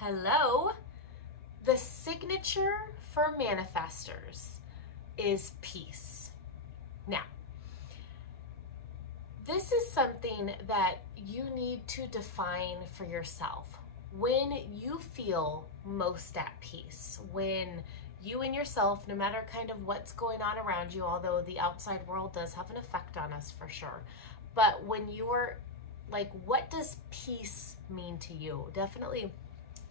Hello. The signature for manifestors is peace. Now, this is something that you need to define for yourself. When you feel most at peace, when you and yourself, no matter kind of what's going on around you, although the outside world does have an effect on us for sure, but when you are like, what does peace mean to you? Definitely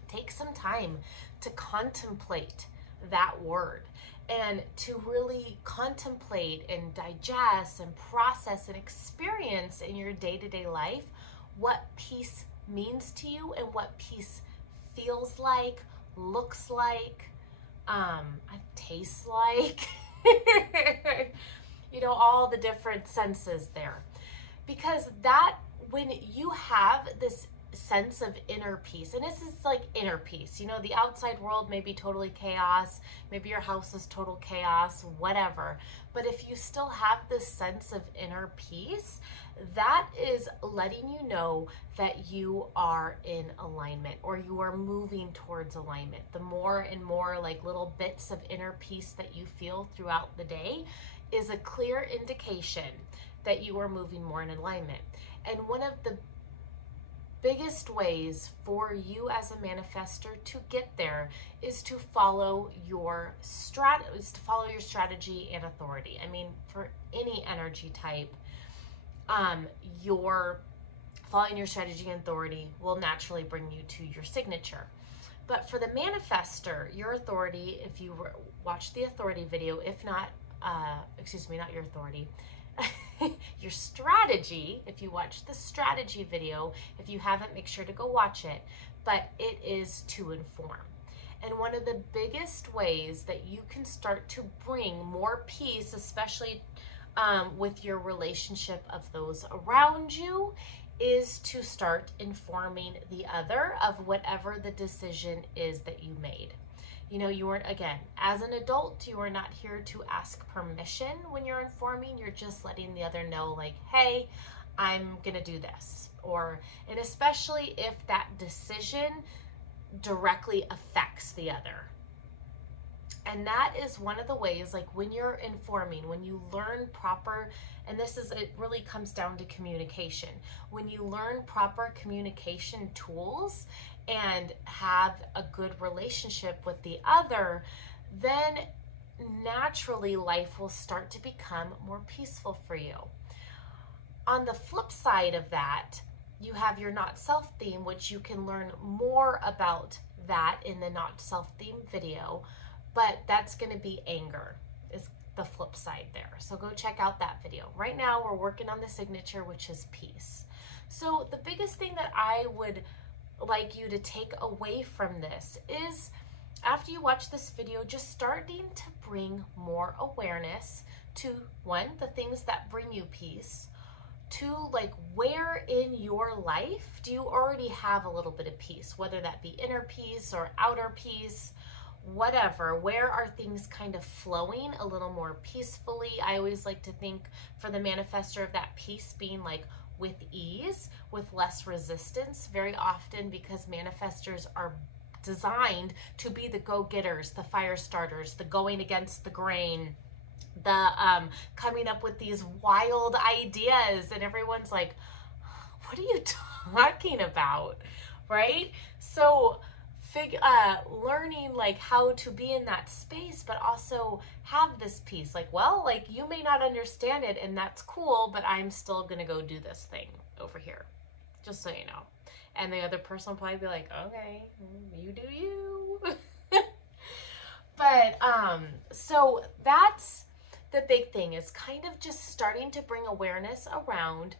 take some time to contemplate that word and to really contemplate and digest and process and experience in your day-to-day life what peace means to you and what peace feels like, looks like, tastes like, all the different senses there. Because that, when you have this sense of inner peace, and this is like inner peace, the outside world may be totally chaos, maybe your house is total chaos, whatever, but if you still have this sense of inner peace, that is letting you know that you are in alignment, or you are moving towards alignment. The more and more like little bits of inner peace that you feel throughout the day is a clear indication that you are moving more in alignment. And one of the biggest ways for you as a manifestor to get there is to follow your strategy and authority. I mean, for any energy type, your following your strategy and authority will naturally bring you to your signature. But for the manifestor, your authority, if you watch the authority video, if not, not your authority, your strategy, if you watch the strategy video, if you haven't, make sure to go watch it, but it is to inform. And one of the biggest ways that you can start to bring more peace, especially with your relationship of those around you, is to start informing the other of whatever the decision is that you made. You are, again, as an adult, you are not here to ask permission when you're informing. You're just letting the other know, like, hey, I'm gonna do this. And especially if that decision directly affects the other. And that is one of the ways, like when you're informing, when you learn proper, and it really comes down to communication. When you learn proper communication tools and have a good relationship with the other, then naturally life will start to become more peaceful for you. On the flip side of that, you have your not self theme, which you can learn more about that in the not self theme video, but that's going to be anger is the flip side there. So go check out that video. Right now we're working on the signature, which is peace. So the biggest thing that I would like you to take away from this is, after you watch this video, just starting to bring more awareness to, one, the things that bring you peace, two, like where in your life do you already have a little bit of peace, whether that be inner peace or outer peace, whatever. Where are things kind of flowing a little more peacefully? I always like to think for the manifestor of that peace being like with ease, with less resistance, very often, because manifestors are designed to be the go-getters, the fire starters, the going against the grain, the coming up with these wild ideas, and everyone's like, what are you talking about, right? So learning like how to be in that space, but also have this peace, like, well, like you may not understand it and that's cool, but I'm still gonna go do this thing over here, just so you know. And the other person will probably be like, okay, you do you. But so that's the big thing, is kind of just starting to bring awareness around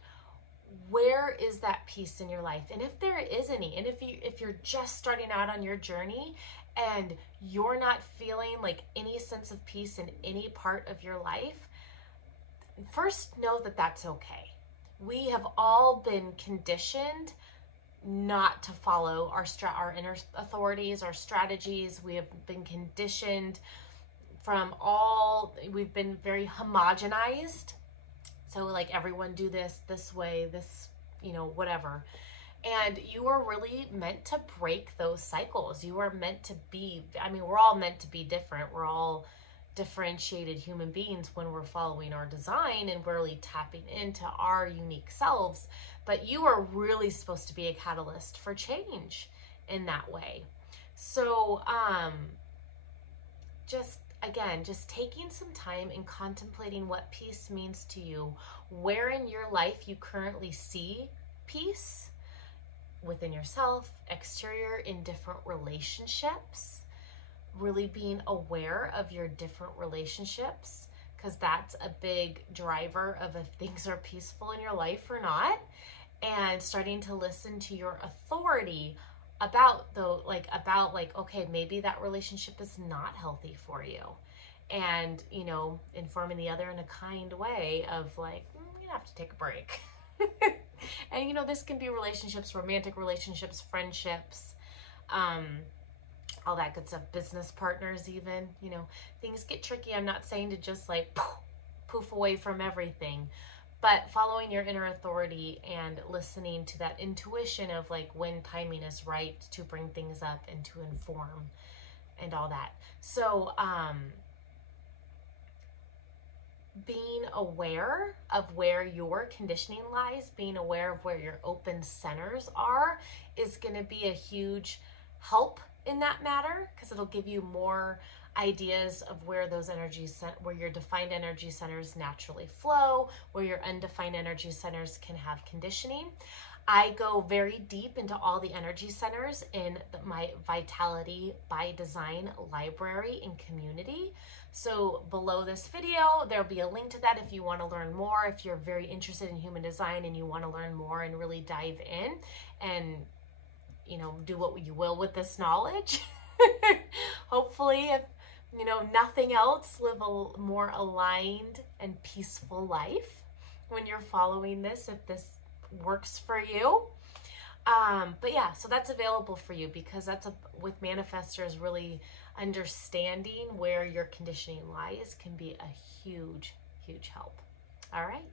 where is that peace in your life, and if there is any, and if you're just starting out on your journey and you're not feeling like any sense of peace in any part of your life, first know that that's okay. We have all been conditioned not to follow our inner authorities, our strategies. We have been conditioned we've been very homogenized. So like everyone do this way, this, whatever. And you are really meant to break those cycles. You are meant to be, I mean, we're all meant to be different. We're all differentiated human beings when we're following our design and we're really tapping into our unique selves. But you are really supposed to be a catalyst for change in that way. So, just taking some time and contemplating what peace means to you, where in your life you currently see peace within yourself, exterior, in different relationships, really being aware of your different relationships, because that's a big driver of if things are peaceful in your life or not, and starting to listen to your authority about okay, maybe that relationship is not healthy for you, and informing the other in a kind way of like, you have to take a break. And this can be relationships, romantic relationships, friendships, all that good stuff, business partners even. Things get tricky. I'm not saying to just like poof away from everything, but following your inner authority and listening to that intuition of like when timing is right to bring things up and to inform and all that. So being aware of where your conditioning lies, being aware of where your open centers are, is going to be a huge help in that matter, because it'll give you more ideas of where those where your defined energy centers naturally flow, where your undefined energy centers can have conditioning. I go very deep into all the energy centers in my Vitality by Design library and community. So below this video, there'll be a link to that if you want to learn more, if you're very interested in human design and you want to learn more and really dive in and, do what you will with this knowledge. Hopefully, if, nothing else, live a more aligned and peaceful life when you're following this, if this works for you. But yeah, so that's available for you, because with Manifestors, really understanding where your conditioning lies can be a huge, huge help. All right.